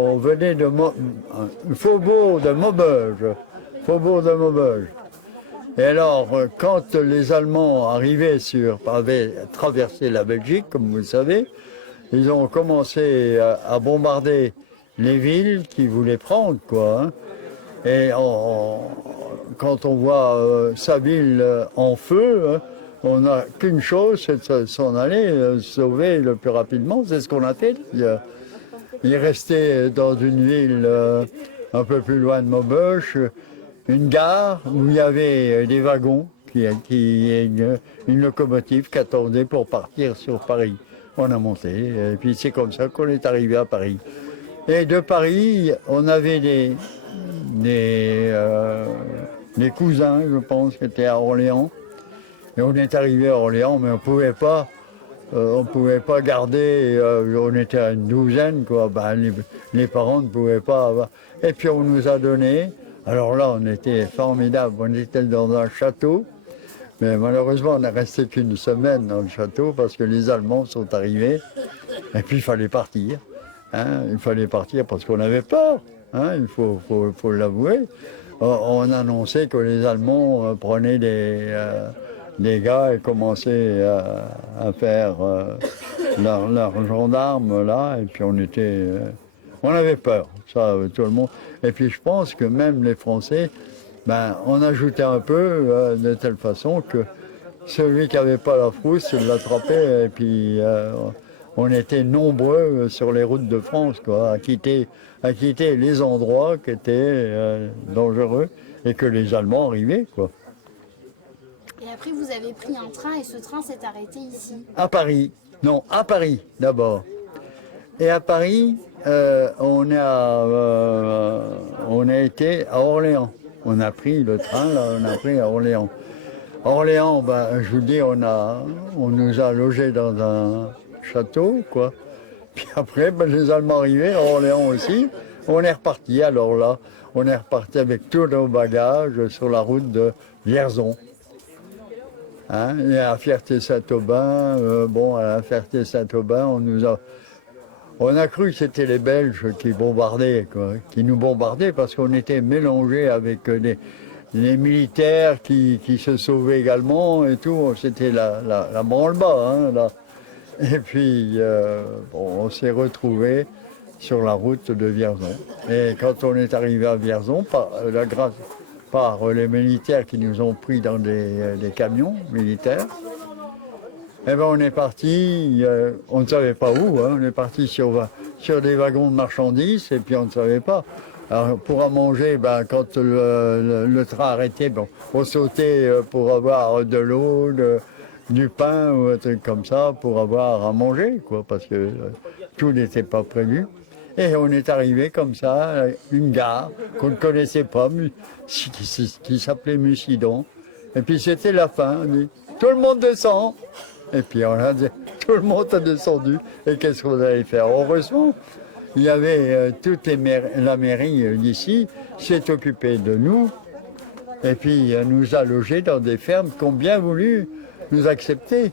On venait de Faubourg de Maubeuge. Faubourg de Maubeuge. Et alors, quand les Allemands avaient traversé la Belgique, comme vous le savez, ils ont commencé à bombarder les villes qu'ils voulaient prendre, quoi. Hein. Et quand on voit sa ville en feu, hein, on n'a qu'une chose, c'est de s'en aller sauver le plus rapidement. C'est ce qu'on a fait. Il restait dans une ville un peu plus loin de Maubeuge, une gare où il y avait des wagons, une locomotive qui attendait pour partir sur Paris. On a monté, et puis c'est comme ça qu'on est arrivé à Paris. Et de Paris, on avait des cousins, je pense, qui étaient à Orléans. Et on est arrivé à Orléans, mais on ne pouvait pas garder, on était à une douzaine, quoi. Ben, les parents ne pouvaient pas avoir. Et puis on nous a donné, alors là on était formidable, on était dans un château, mais malheureusement on n'est resté qu'une semaine dans le château parce que les Allemands sont arrivés, et puis il fallait partir. Hein, il fallait partir parce qu'on avait peur, hein, il faut l'avouer. On annonçait que les Allemands prenaient des gars et commençaient à faire leurs gendarmes là, et puis on avait peur, ça, tout le monde. Et puis je pense que même les Français, ben, on ajoutait un peu de telle façon que celui qui n'avait pas la frousse, il l'attrapait, et puis on était nombreux sur les routes de France, quoi, à quitter les endroits qui étaient dangereux et que les Allemands arrivaient, quoi. Et après, vous avez pris un train et ce train s'est arrêté ici. À Paris. Non, à Paris d'abord. Et à Paris, on a été à Orléans. On a pris le train, là, on a pris à Orléans. Orléans, ben, je vous dis, on nous a logés dans un château, quoi. Puis après, ben, les Allemands arrivaient à Orléans aussi. On est reparti, alors là, on est reparti avec tous nos bagages sur la route de Vierzon. Hein, et à Ferté-Saint-Aubin, à la Ferté-Saint-Aubin, on a cru que c'était les Belges qui bombardaient, quoi, qui nous bombardaient parce qu'on était mélangés avec les militaires qui se sauvaient également et tout. C'était la branle-bas, hein, là. Et puis, on s'est retrouvés sur la route de Vierzon. Et quand on est arrivé à Vierzon, par les militaires qui nous ont pris dans des camions militaires, eh ben on est parti, on ne savait pas où, hein, on est parti sur des wagons de marchandises et puis on ne savait pas. Alors pour à manger, ben, quand le train arrêtait, bon, on sautait pour avoir de l'eau, du pain ou un truc comme ça pour avoir à manger, quoi, parce que tout n'était pas prévu. Et on est arrivé comme ça, à une gare qu'on ne connaissait pas, qui s'appelait Musidon. Et puis c'était la fin, on dit, tout le monde descend. Et puis on a dit, tout le monde a descendu. Et qu'est-ce qu'on allait faire? Heureusement, il y avait la mairie d'ici s'est occupée de nous. Et puis nous a logés dans des fermes qui ont bien voulu nous accepter.